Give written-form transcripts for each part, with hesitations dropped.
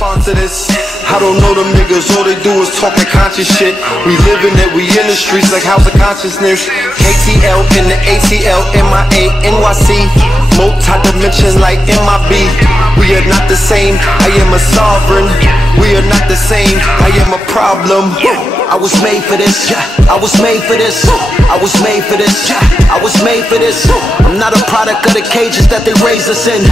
respond to this. I don't know them niggas, all they do is talk that conscious shit. We living it, we in the streets like house of consciousness. KTL in the ATL, MIA, NYC. Multi-dimension like MIB. We are not the same, I am a sovereign. We are not the same, I am a problem. I was made for this, I was made for this, I was made for this, I was made for this. I'm not a product of the cages that they raised us in.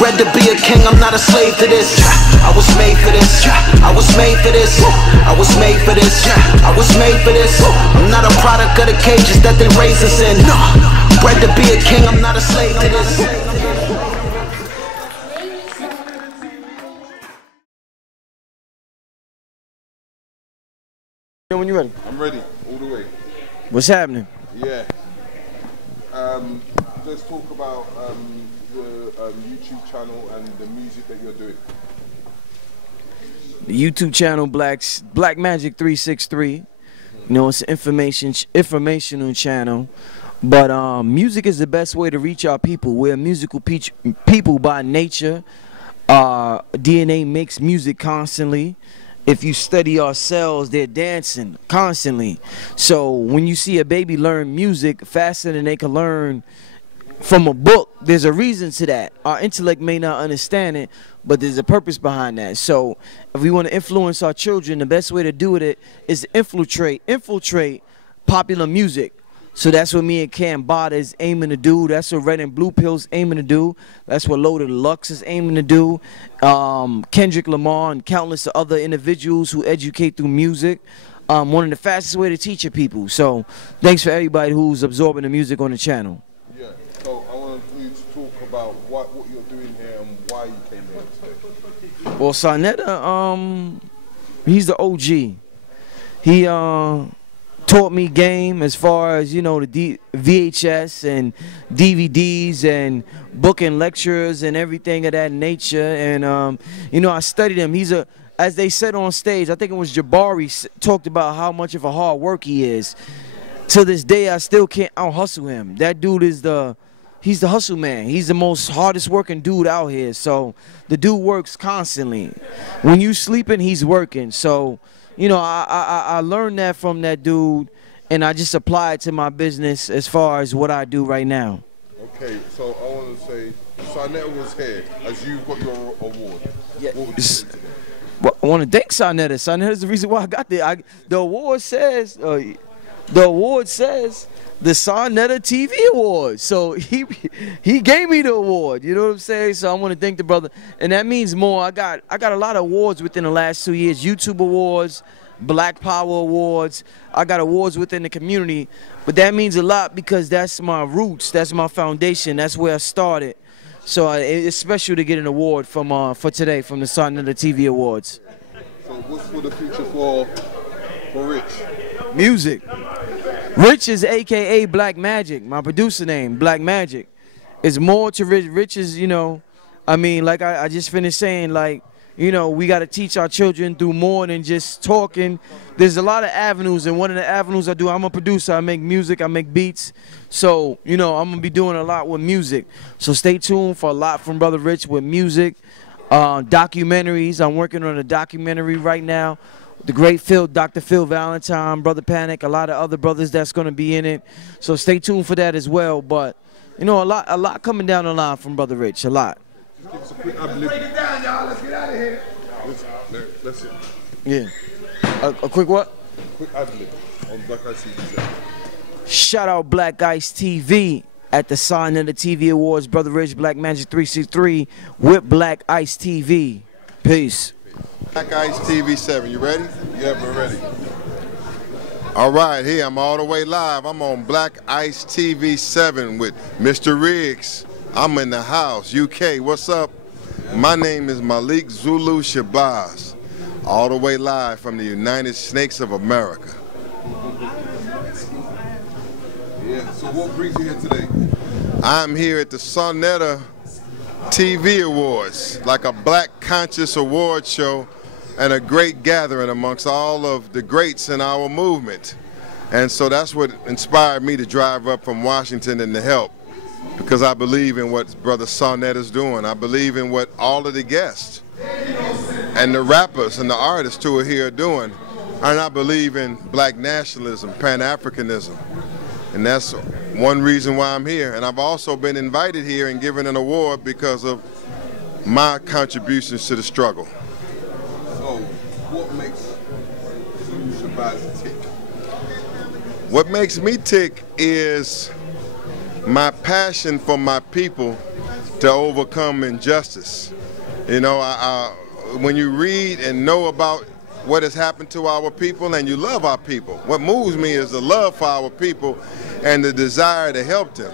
Bred to be a king, I'm not a slave to this. I was made for this, I was made for this, I was made for this, I was made for this. I'm not a product of the cages that they raised us in. Bred to be a king, I'm not a slave to this. When you ready? I'm ready, all the way. What's happening? Yeah. Let's talk about the YouTube channel and the music that you're doing. The YouTube channel, Black Magic 363. You know, it's an informational channel. But music is the best way to reach our people. We're musical people by nature. DNA makes music constantly. If you study our cells, they're dancing constantly. So when you see a baby learn music faster than they can learn from a book, there's a reason to that. Our intellect may not understand it, but there's a purpose behind that. So if we want to influence our children, the best way to do it is to infiltrate popular music. So that's what me and Cam Bada is aiming to do. That's what Red and Blue Pill's aiming to do. That's what Loaded Lux is aiming to do. Kendrick Lamar and countless other individuals who educate through music. One of the fastest way to teach your people. So thanks for everybody who's absorbing the music on the channel. Yeah, so I want you to talk about what you're doing here and why you came here today. Well, Sarnetta, he's the OG. He taught me game as far as, you know, the VHS and DVDs and booking lectures and everything of that nature. And you know, I studied him. He's a, as they said on stage, I think it was Jabari talked about how much of a hard work he is. To this day, I still can't out hustle him. That dude is he's the hustle man. He's the most hardest working dude out here. So the dude works constantly. When you sleeping, he's working. So, you know, I learned that from that dude, and I just apply it to my business as far as what I do right now. Okay, so I want to say, Sarnetta was here as you got your award. Yeah. What would you say today? Well, I want to thank Sarnetta. Sarnetta's the reason why I got there. The award says the Sarnetta TV Award. So he gave me the award. You know what I'm saying? So I want to thank the brother, and that means more. I got a lot of awards within the last 2 years. YouTube awards, Black Power awards. I got awards within the community, but that means a lot because that's my roots. That's my foundation. That's where I started. So it's special to get an award from for today from the Sarnetta TV Awards. So what's for the future for Rich? Music. Rich is AKA Black Magic, my producer name, Black Magic. It's more to Rich. Rich is, you know, I mean, like I just finished saying, like, you know, we got to teach our children through more than just talking. There's a lot of avenues, and one of the avenues I do, I'm a producer. I make music, I make beats. So, you know, I'm going to be doing a lot with music. So stay tuned for a lot from Brother Rich with music. Documentaries. I'm working on a documentary right now. The great Dr. Phil Valentine, Brother Panic, a lot of other brothers that's going to be in it. So stay tuned for that as well. But, you know, a lot coming down the line from Brother Rich, a lot. Just give us a quick ad-lib. Break it down, y'all. Let's get out of here. That's it. Yeah. A quick what? Quick ad-lib on Black Ice TV. Shout out Black Ice TV at the Sarnetta TV Awards. Brother Rich, Black Magic 363 with Black Ice TV. Peace. Black Ice TV 7, you ready? Yeah, we're ready. All right, here, I'm all the way live. I'm on Black Ice TV 7 with Mr. Riggs. I'm in the house, UK, what's up? My name is Malik Zulu Shabazz, all the way live from the United Snakes of America. Yeah, so what brings you here today? I'm here at the Sarnetta TV Awards, like a black conscious award show and a great gathering amongst all of the greats in our movement. And so that's what inspired me to drive up from Washington and to help, because I believe in what Brother Sarnetta is doing. I believe in what all of the guests and the rappers and the artists who are here doing, and I believe in black nationalism, Pan-Africanism. And that's one reason why I'm here. And I've also been invited here and given an award because of my contributions to the struggle. So, what makes Tvawards tick? What makes me tick is my passion for my people to overcome injustice. You know, when you read and know about what has happened to our people and you love our people, what moves me is the love for our people and the desire to help them.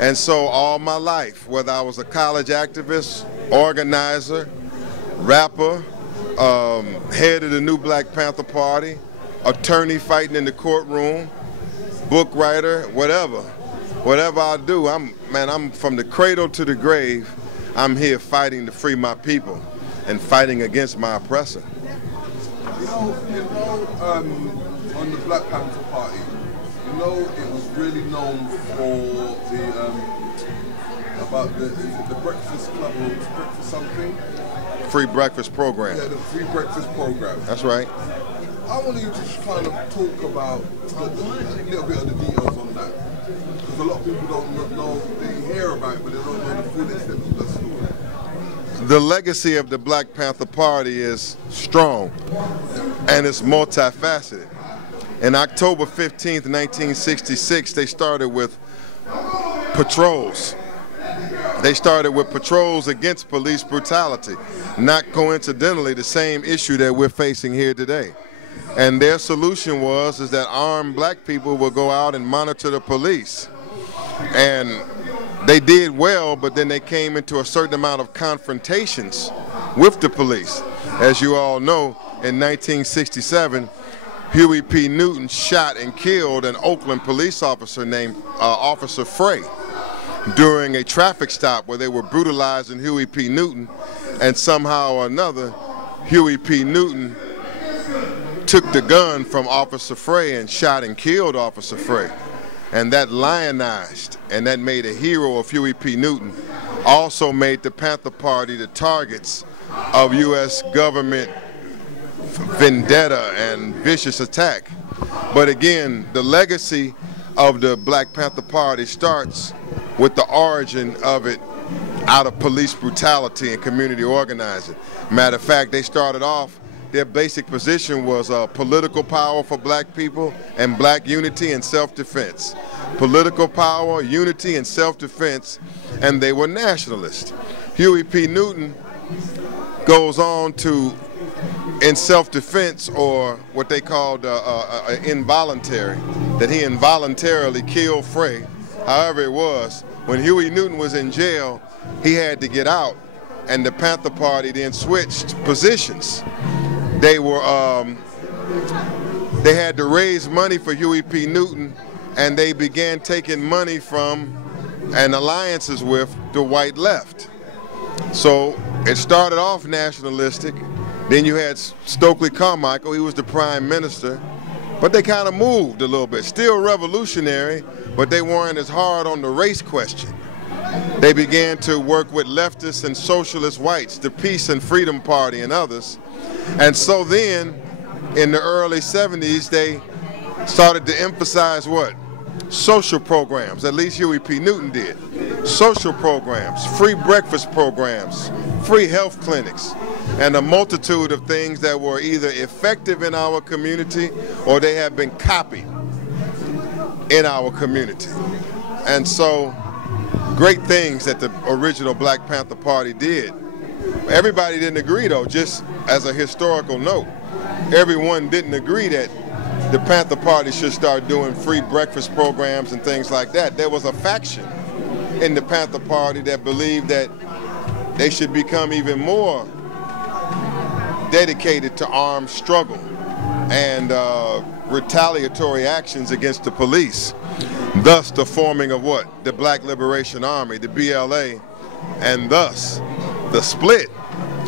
And so all my life, whether I was a college activist, organizer, rapper, head of the new Black Panther Party, attorney fighting in the courtroom, book writer, whatever I do, I'm from the cradle to the grave, I'm here fighting to free my people and fighting against my oppressor. You know, on the Black Panther Party, you know, it was really known for the breakfast club or breakfast something? Free breakfast program. Yeah, the free breakfast program. That's right. I want you to just kind of talk about a little bit of the details on that. Because a lot of people don't know, they hear about it, but they don't know the full extent of the story. The legacy of the Black Panther Party is strong and it's multifaceted. In October 15th, 1966, they started with patrols. They started with patrols against police brutality, not coincidentally the same issue that we're facing here today. And their solution is that armed black people will go out and monitor the police. And they did well, but then they came into a certain amount of confrontations with the police. As you all know, in 1967, Huey P. Newton shot and killed an Oakland police officer named Officer Frey during a traffic stop where they were brutalizing Huey P. Newton, and somehow or another, Huey P. Newton took the gun from Officer Frey and shot and killed Officer Frey. And that lionized and that made a hero of Huey P. Newton, also made the Panther Party the targets of U.S. government vendetta and vicious attack. But again, the legacy of the Black Panther Party starts with the origin of it out of police brutality and community organizing. Matter of fact, they started off, their basic position was political power for black people and black unity and self-defense. Political power, unity, and self-defense, and they were nationalists. Huey P. Newton goes on to, in self-defense, or what they called involuntary, that he involuntarily killed Frey. However it was, when Huey Newton was in jail, he had to get out, and the Panther Party then switched positions. They had to raise money for Huey P. Newton, and they began taking money from and alliances with the white left. So it started off nationalistic. Then you had Stokely Carmichael, he was the prime minister, but they kind of moved a little bit. Still revolutionary, but they weren't as hard on the race question. They began to work with leftists and socialist whites, the Peace and Freedom Party and others. And so then, in the early 70s, they started to emphasize what? Social programs, at least Huey P. Newton did. Social programs, free breakfast programs, free health clinics, and a multitude of things that were either effective in our community or they have been copied in our community. And so, great things that the original Black Panther Party did. Everybody didn't agree though, just as a historical note. Everyone didn't agree that the Panther Party should start doing free breakfast programs and things like that. There was a faction in the Panther Party that believed that they should become even more dedicated to armed struggle and retaliatory actions against the police. Thus the forming of what? The Black Liberation Army, the BLA, and thus the split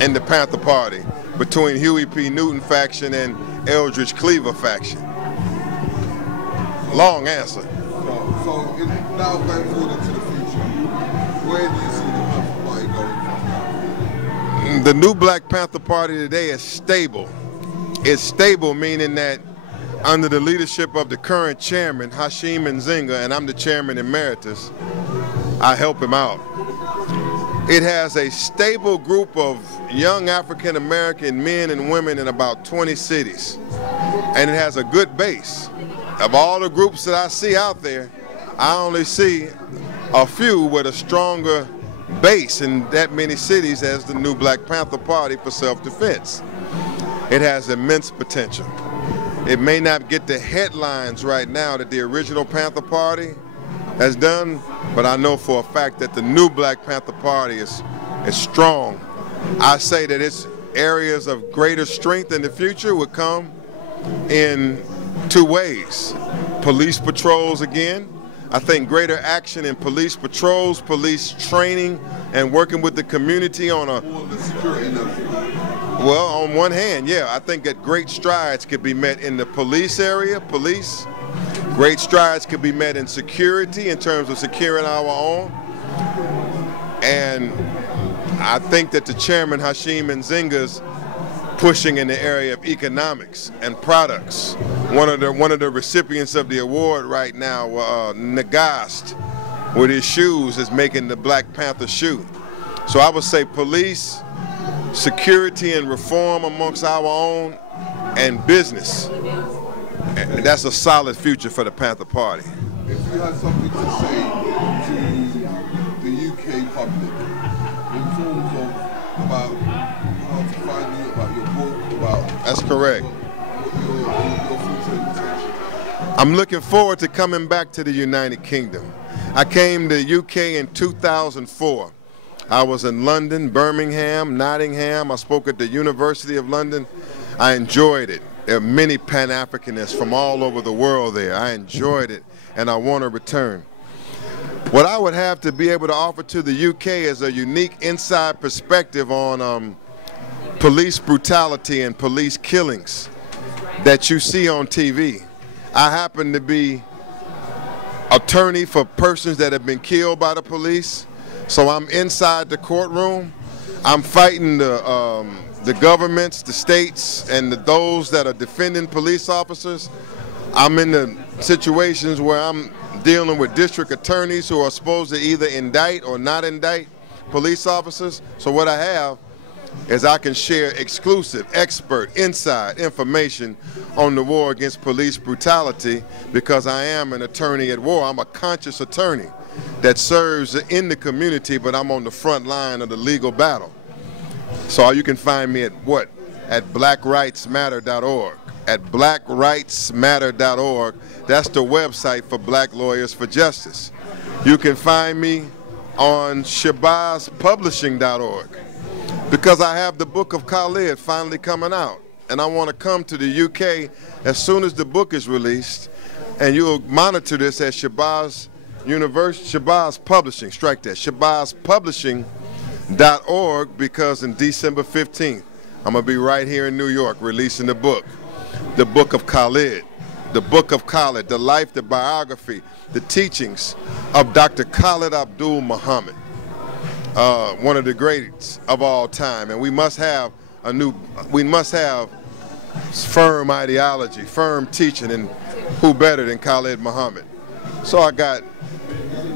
in the Panther Party between Huey P. Newton faction and Eldridge Cleaver faction. Long answer. So now going forward into the future, where do you see the Panther Party going from The new Black Panther Party today is stable. It's stable, meaning that under the leadership of the current chairman, H.O.K, and I'm the chairman emeritus, I help him out. It has a stable group of young African American men and women in about 20 cities. And it has a good base. Of all the groups that I see out there, I only see a few with a stronger base in that many cities as the new Black Panther Party for self-defense. It has immense potential. It may not get the headlines right now that the original Panther Party has done, but I know for a fact that the new Black Panther Party is strong. I say that its areas of greater strength in the future would come in two ways. Police patrols again. I think greater action in police patrols, police training, and working with the community on a... Well, on one hand, yeah, I think that great strides could be met in the police area, police. Great strides could be met in security in terms of securing our own. And I think that the chairman, H.O.K Nzinga's pushing in the area of economics and products. One of the recipients of the award right now, Nagast, with his shoes, is making the Black Panther shoe. So I would say police, security and reform amongst our own, and business. And that's a solid future for the Panther Party. If you had something to say to the UK public in terms of about how to find you, about your book, about... That's correct. Your future intention. I'm looking forward to coming back to the United Kingdom. I came to the UK in 2004. I was in London, Birmingham, Nottingham. I spoke at the University of London. I enjoyed it. There are many Pan-Africanists from all over the world there. I enjoyed it, and I want to return. What I would have to be able to offer to the UK is a unique inside perspective on police brutality and police killings that you see on TV. I happen to be attorney for persons that have been killed by the police, so I'm inside the courtroom. I'm fighting the governments, the states, and those that are defending police officers. I'm in the situations where I'm dealing with district attorneys who are supposed to either indict or not indict police officers. So what I have is I can share exclusive, expert, inside information on the war against police brutality because I am an attorney at war. I'm a conscious attorney that serves in the community, but I'm on the front line of the legal battle. So you can find me at what? At blackrightsmatter.org. At blackrightsmatter.org. That's the website for Black Lawyers for Justice. You can find me on shabazpublishing.org because I have the book of Khalid finally coming out. And I want to come to the UK as soon as the book is released. And you'll monitor this at Shabazz Publishing. Strike that. shabazpublishing.org because in December 15th, I'm going to be right here in New York releasing the book of Khalid. The book of Khalid, the life, the biography, the teachings of Dr. Khalid Abdul Muhammad, one of the greats of all time. And we must have firm ideology, firm teaching, and who better than Khalid Muhammad? So I got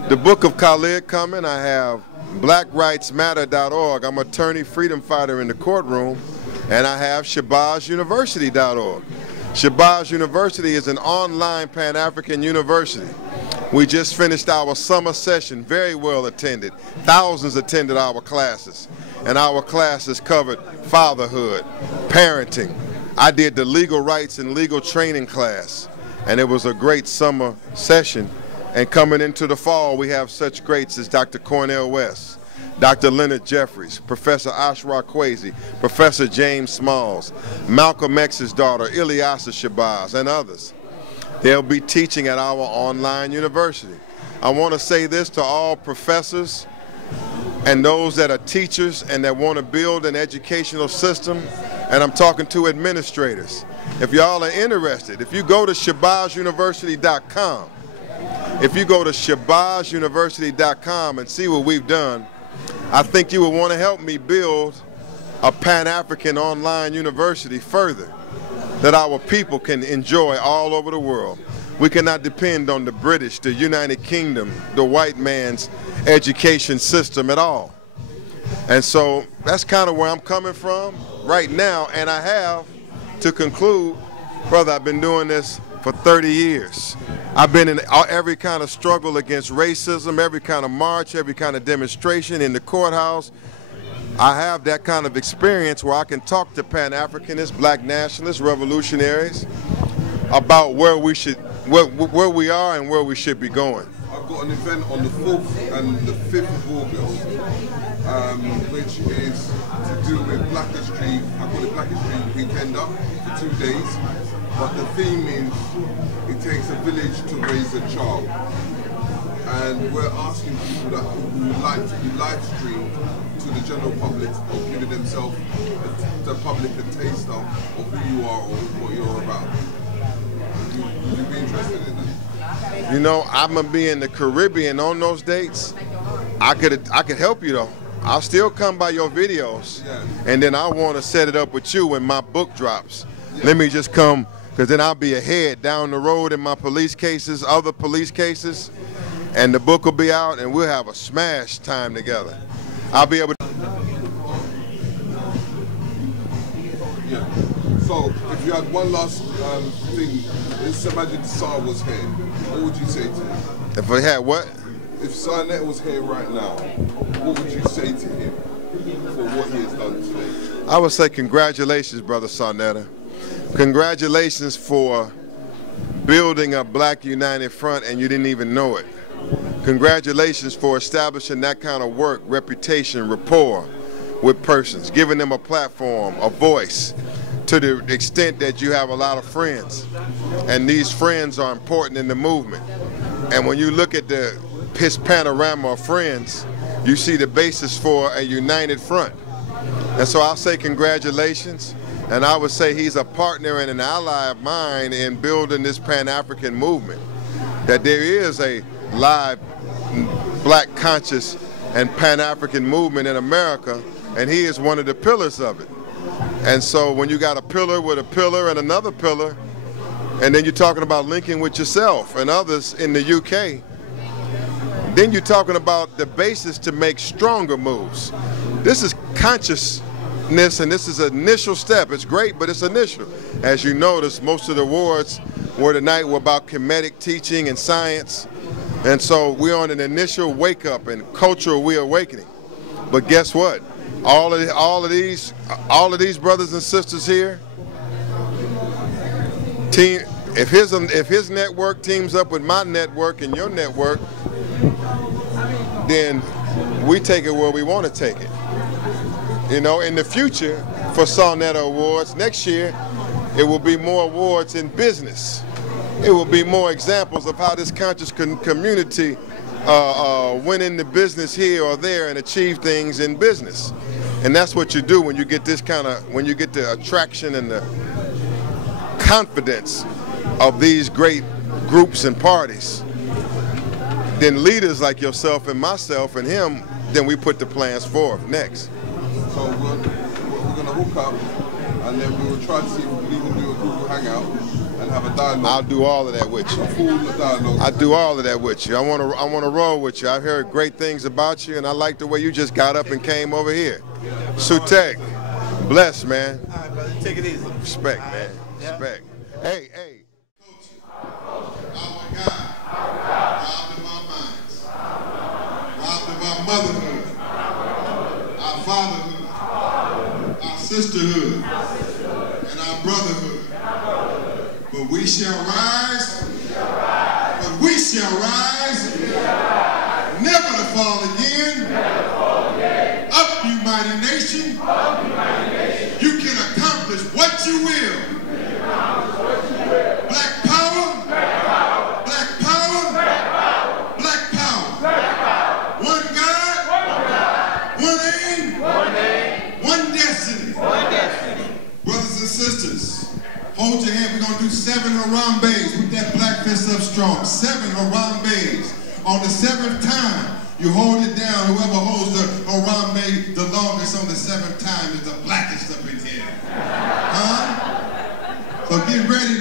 the book of Khalid coming. I have blackrightsmatter.org. I'm an attorney, freedom fighter in the courtroom. And I have shabazuniversity.org. Shabazz University is an online Pan-African university. We just finished our summer session, very well attended. Thousands attended our classes. And our classes covered fatherhood, parenting. I did the legal rights and legal training class. And it was a great summer session. And coming into the fall, we have such greats as Dr. Cornel West, Dr. Leonard Jeffries, Professor Ashra Kwesi, Professor James Smalls, Malcolm X's daughter, Ilyasa Shabazz, and others. They'll be teaching at our online university. I want to say this to all professors and those that are teachers and that want to build an educational system, and I'm talking to administrators. If y'all are interested, if you go to shabazuniversity.com, if you go to shabazuniversity.com and see what we've done, I think you will want to help me build a Pan-African online university further that our people can enjoy all over the world. We cannot depend on the British, the United Kingdom, the white man's education system at all. And so that's kind of where I'm coming from right now. And I have, to conclude, brother, I've been doing this for 30 years. I've been in every kind of struggle against racism, every kind of march, every kind of demonstration in the courthouse. I have that kind of experience where I can talk to Pan-Africanists, black nationalists, revolutionaries about where we should, where we are and where we should be going. I've got an event on the 4th and the 5th of August, which is to do with Black History. I call it Black History Weekender for 2 days. But the theme is, it takes a village to raise a child. And we're asking people who would like to be live streamed to the general public, or giving themselves, the public, a taster of who you are or what you're about. Would you be interested in that? You know, I'm gonna be in the Caribbean on those dates. I could help you though. I'll still come by your videos, and then I want to set it up with you when my book drops. Let me just come, because then I'll be ahead down the road in my police cases, other police cases, and the book will be out, and we'll have a smash time together. I'll be able to. Yeah. So, if you had one last thing, let's imagine Tsar was here. What would you say to him? If I had what? If Sarnet was here right now, what would you say to him for what he has done today? I would say congratulations, Brother Sarnetta. Congratulations for building a Black United Front and you didn't even know it. Congratulations for establishing that kind of work, reputation, rapport with persons, giving them a platform, a voice, to the extent that you have a lot of friends. And these friends are important in the movement. And when you look at his panorama of friends, you see the basis for a united front. And so I'll say congratulations. And I would say he's a partner and an ally of mine in building this Pan-African movement. That there is a live Black conscious and Pan-African movement in America, and he is one of the pillars of it. And so when you got a pillar with a pillar and another pillar, and then you're talking about linking with yourself and others in the UK, then you're talking about the basis to make stronger moves. This is consciousness, and this is an initial step. It's great, but it's initial. As you notice, most of the awards tonight were about comedic teaching and science. And so we're on an initial wake-up and cultural reawakening. But guess what? All of these brothers and sisters here, if his network teams up with my network and your network, then we take it where we want to take it. You know, in the future, for Sarnetta Awards, next year, it will be more awards in business. It will be more examples of how this conscious community went into business here or there and achieved things in business. And that's what you do when you get this kind of, when you get the attraction and the confidence of these great groups and parties. Then leaders like yourself and myself and him, then we put the plans forth next. So we're going to hook up, and then we will try to see if we can even do a Google Hangout and have a dialogue. I'll do all of that with you. A full dialogue. I'll do all of that with you. I want to roll with you. I've heard great things about you, and I like the way you just got up and came over here. H.O.K, bless, man. All right, brother, take it easy. Respect, man. Respect. Hey. Our God, robbed of our minds, robbed of our motherhood, our fatherhood, our sisterhood, and our brotherhood. But we shall rise, never to fall again. Up, you mighty nation. You can accomplish what you will. Black power, black power, black power. One God, one aim, one destiny. Brothers and sisters, hold your hand. We're going to do 7 Harambes. Put that black fist up strong. 7 Harambes. On the 7th time, you hold it down. Whoever holds the Harambe the longest on the 7th time is the black. ready